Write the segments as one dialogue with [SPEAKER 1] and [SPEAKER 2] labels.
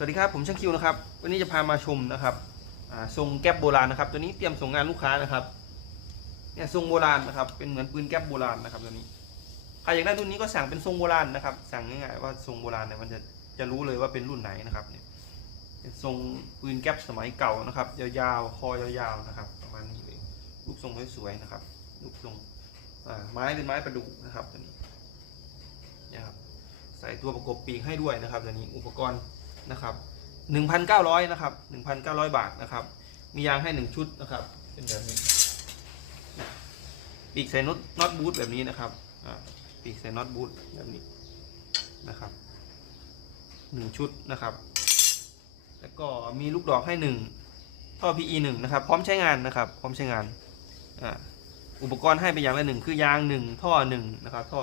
[SPEAKER 1] สวัสดีครับผมช่างคิวนะครับวันนี้จะพามาชมนะครับทรงแก๊ปโบราณนะครับตัวนี้เตรียมส่งงานลูกค้านะครับเนี่ยทรงโบราณนะครับเป็นเหมือนปืนแก๊ปโบราณนะครับตัวนี้ใครอยากได้รุ่นนี้ก็สั่งเป็นทรงโบราณนะครับสั่งง่ายๆว่าทรงโบราณเนี่ยมันจะจะรู้เลยว่าเป็นรุ่นไหนนะครับเนี่ยเป็นทรงปืนแก๊ปสมัยเก่านะครับยาวๆคอยาวๆนะครับประมาณนี้เลยรูปทรงสวยๆนะครับรูปทรงไม้เป็นไม้ประดู่นะครับตัวนี้นี่ยครับใส่ตัวประกบปีกให้ด้วยนะครับตัวนี้อุปกรณ์ นะครับ1,900นะครับ1,900 บาทนะครับ มียางให้ 1 ชุดนะครับ เป็นแบบนี้ปีกใส่น็อตน็อตบูทแบบนี้นะครับอีกใส่น็อตบูทแบบนี้นะครับ1ชุดนะครับ แล้วก็มีลูกดอกให้ 1 ท่อ PE 1นะครับ พร้อมใช้งานนะครับ พร้อมใช้งานอุปกรณ์ให้ไปอย่างละหนึ่งคือยาง 1 ท่อ1นะครับท่อ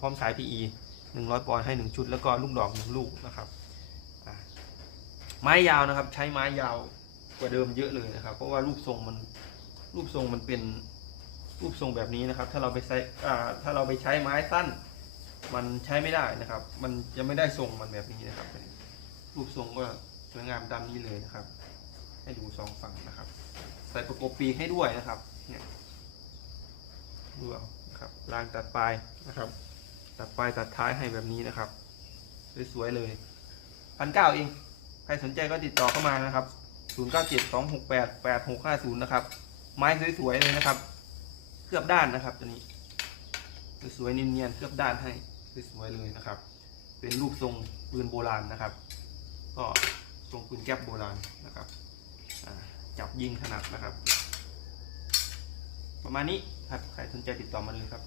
[SPEAKER 1] พร้อมสาย PE 100ปอนด์ให้ 1 ชุด แล้วก็ลูกดอก1ลูกนะครับ ไม้ยาวนะครับ ใช้ไม้ยาวกว่าเดิมเยอะเลยนะครับ เพราะว่ารูปทรงมันรูปทรงมันเป็นรูปทรงแบบนี้นะครับ ถ้าเราไปใช้ถ้าเราไปใช้ไม้สั้น มันใช้ไม่ได้นะครับ มันจะไม่ได้ทรงมันแบบนี้นะครับ รูปทรงก็สวยงามตามนี้เลยนะครับ ให้ดูสองฝั่งนะครับ ใส่ประกบปีให้ด้วยนะครับ เนี่ยดูเอานะครับรางตัดปลายนะครับ ตัดปลายตัดท้ายให้แบบนี้นะครับสวยๆเลยพันเก้าเอง ใครสนใจก็ติดต่อเข้ามานะครับ 0972688650 นะครับ ไม้สวยๆเลยนะครับ เคลือบด้านนะครับตัวนี้ สวยๆเนียนๆเคลือบด้านให้สวยๆเลยนะครับ เป็นรูปทรงปืนโบราณนะครับ ก็ทรงปืนแก๊ปโบราณนะครับจับยิงถนัดนะครับ ประมาณนี้ครับ ใครสนใจติดต่อมาเลยครับ